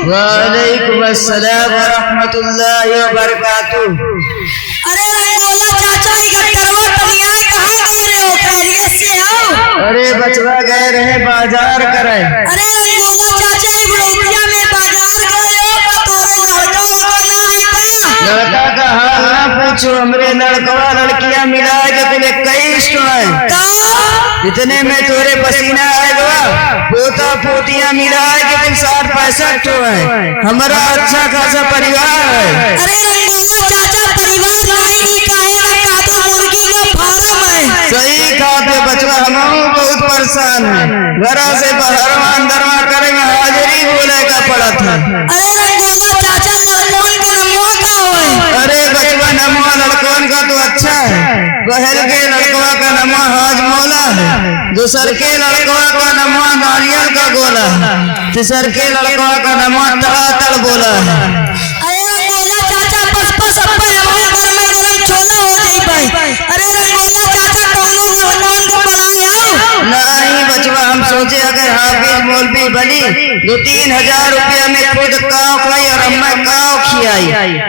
वालेकुम अस्सलाम व रहमतुल्लाहि व बरकातुहू। अरे रंगोला चाचा गट्टरवा कन्या कहाँ गए रे हो? खैरियत से आओ। अरे बचवा गए रहे बाजार करे। अरे रंगोला चाचा बुढ़ौतिया में बाजार गए हो तोरे लड़का का हाल ना पूछो, हमरे लड़कवा लड़कियां मिला के कुल 21 है। इतने में तोरे पसीना आएगा। पोता पोतियां मिला के कुल 60-65 है। हमारा अच्छा खासा परिवार है। अरे रंगोला चाचा परिवार नहीं काहे का तो मुर्गी का फार्म है। सही खाते बचवा, हम बहुत परेशान है। घरा से बाहर अंदरवा करे में हाजिरी बोले का पड़ा था। अरे रंगोला चाचा लड़कों का नमवा का होए। अरे बचवा नमवा लड़कों का तो अच्छा है। पहल के लड़कवा का नमवा हाजमौला है। दूसर के लड़कवा का नमवा नारियल का गोला है। तीसर के लड़कवा का नमवा तड़ातड़ बोला है। अरे रंगोला चाचा बस अब्बा हमारे घर में गरम छोला हो जाई भाई। अरे रंगोला चाचा कौनो नौजवान को पढ़ाए नहीं बचवा, हम सोचे अगर हाफिज मौलवी बनी 2-3 हजार रुपया में खुद काव खाई और अम्मा काव खियाई,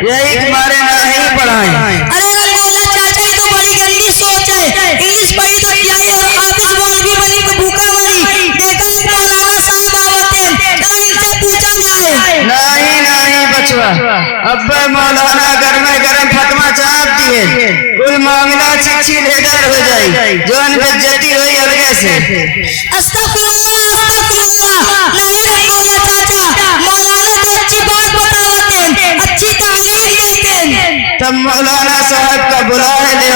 यही तुम्हारे नहीं पढ़ाए। अरे रंगोला चाचा ये तो बड़ी गंदी सोच है। इंग्लिश पढ़ी तो खिलाई और हाफिज मौलवी बनी तो भूखा मरी। देखा मौलाना साहब आवते जरा इनसे पूछा जाए। नहीं बचवा, अब्बा मौलाना घर में गरम फतवा चाप दिए, कुल मामला चिट्ठी लेकर हो जाए। जोन बेइज्जती हुई अलगे से। अस्तगफिरुल्लाह नहीं रंगोला चाचा, मौलाना तो अच्छी बात बतावते, अच्छी तालीम देते। तब मौलाना साहब का बुलाए ले।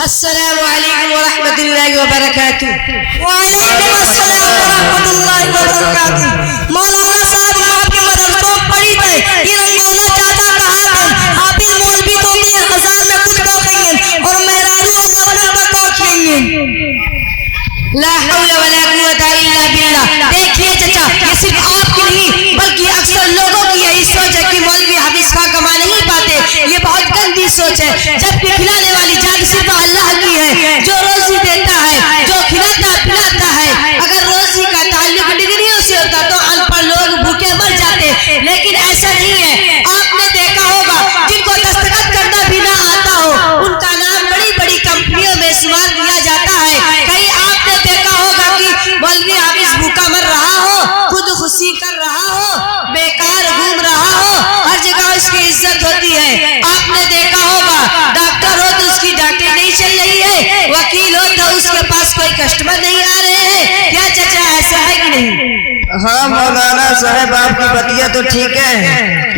अस्सलामु अलैकुम व रहमतुल्लाहि व बरकातुहू। वालेकुम अस्सलाम व रहमतुल्लाहि व बरकातुहू। मौलाना साहब आपके मदरसों पढ़ी थे। ये रंगोला चाचा कहा थे हाफिज मौलवी तो 3000 में कुछ कह देंगे और मेहरारू अल्लाह का कहेंगे। ला हौला वला कुव्वता इल्ला बिल्लाह। देखिए चाचा, ये सिर्फ आपकी नहीं बल्कि अक्सर लोगों की यही सोच है कि मौलवी हाफिज का कमा नहीं पाते। ये बहुत गंदी सोच है। जबकि खिलाने वाली जान सिर्फ अल्लाह की है, जो रोजी देता है, जो खिलाता पिलाता है। अगर रोजी का ताल्लुक डिग्रियों से होता तो अनपढ़ लोग भूखे मर जाते, लेकिन ऐसा नहीं है। आपने देखा होगा जिनको दस्तखत करना भी ना आता हो, उनका नाम बड़ी बड़ी कंपनियों में शुमार किया जाता है। कहीं आपने देखा होगा कि मौलवी हाफिज भूखा मर रहा हो, खुद खुशी कर रहा हो, बेकार घूम रहा हो, हर जगह उसकी इज्जत होती है। आपने देखा होगा डॉक्टर हो तो उसकी डॉक्टरी नहीं चल रही है, वकील हो तो उसके पास कोई कस्टमर नहीं आ रहे हैं। क्या चाचा ऐसा है कि नहीं? हाँ मौलाना साहब, आपकी बतिया तो ठीक है,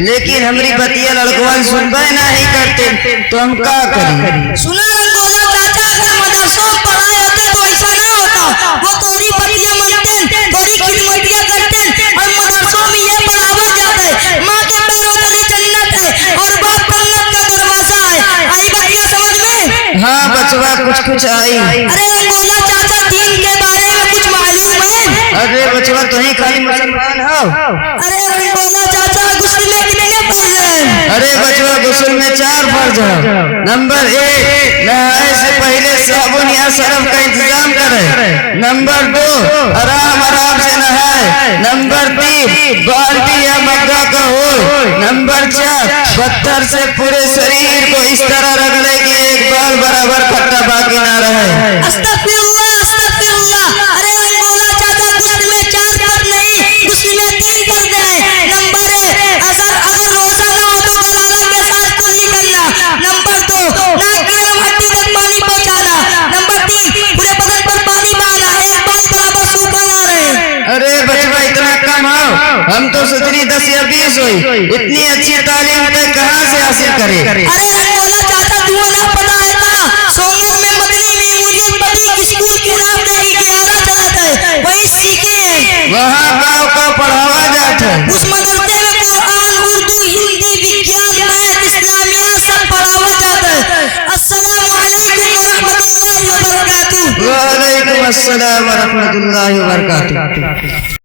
लेकिन हमारी बतिया लड़कवन सुनबे नहीं करते, तो हम क्या करें? सुना रंगोला चाचा, अगर मदरसों पढ़ाए होते तो ऐसा ना होता। वो तोरी बतिया मनते, तोरी खिदमतिया करते और मदरसों में ये पढ़ावा जाता है। माँ के पैरों तले जन्नत है और बाप जन्नत का दरवाजा है। आई बतिया समझ में? हाँ बचवा, कुछ आई। अरे रंगोला चाचा, दीन के बारे में कुछ मालूम है? अरे बचवा, तुम ही खाली मुसलमान हो। अरे रंगोला चाचा, गुस्ल में कितने फर्ज हैं? अरे बचवा, गुस्ल में 4 फर्ज है। नंबर 1, नहाए से पहले साबुन या सरफ का इंतजाम करे। नंबर 2, आराम से नहाए। नंबर 3, बाल्टी या मग्गा का हो। नंबर 4, पत्थर से पूरे शरीर को इस तरह रगड़े कि एक बाल बराबर खट्टा बाकी ना रहे। अस्तगफिरुल्लाह अस्तगफिरुल्लाह। अरे रंगोला चाचा, गुस्ल में 4 फर्ज नहीं, गुस्ल में 3 फर्ज है। नंबर 1, अगर रोजा ना हो तो गलाला के साथ कुल्ली करना। नंबर 2, नाक की नरम हड्डी तक पानी पहुंचाना। नंबर 3, पूरे बदन पर पानी बहाना, एक बाल बराबर सूखा ना रहे। अरे बचवा, इतना कम हो? हम तो सोचनी 10 या 20 हुई। इतनी अच्छी तालीम तक कहाँ से हासिल करे? अरे रंगोला चाचा, तू ना पता है ना, सोमवार में मदनी में मुझे पति स्कूल की नाम नहीं ग्यारह चलाता है, वही सीखे हैं। वहाँ गाँव का पढ़ावा जाता है। उस मदरसे में कुरान, उर्दू, हिंदी, विज्ञान, मैथ, इस्लामिया सब पढ़ावा जाता है। अस्सलामु अलैकुम व रहमतुल्लाहि व बरकातुहू। वालेकुम अस्सलाम व रहमतुल्लाहि व बरकातुहू।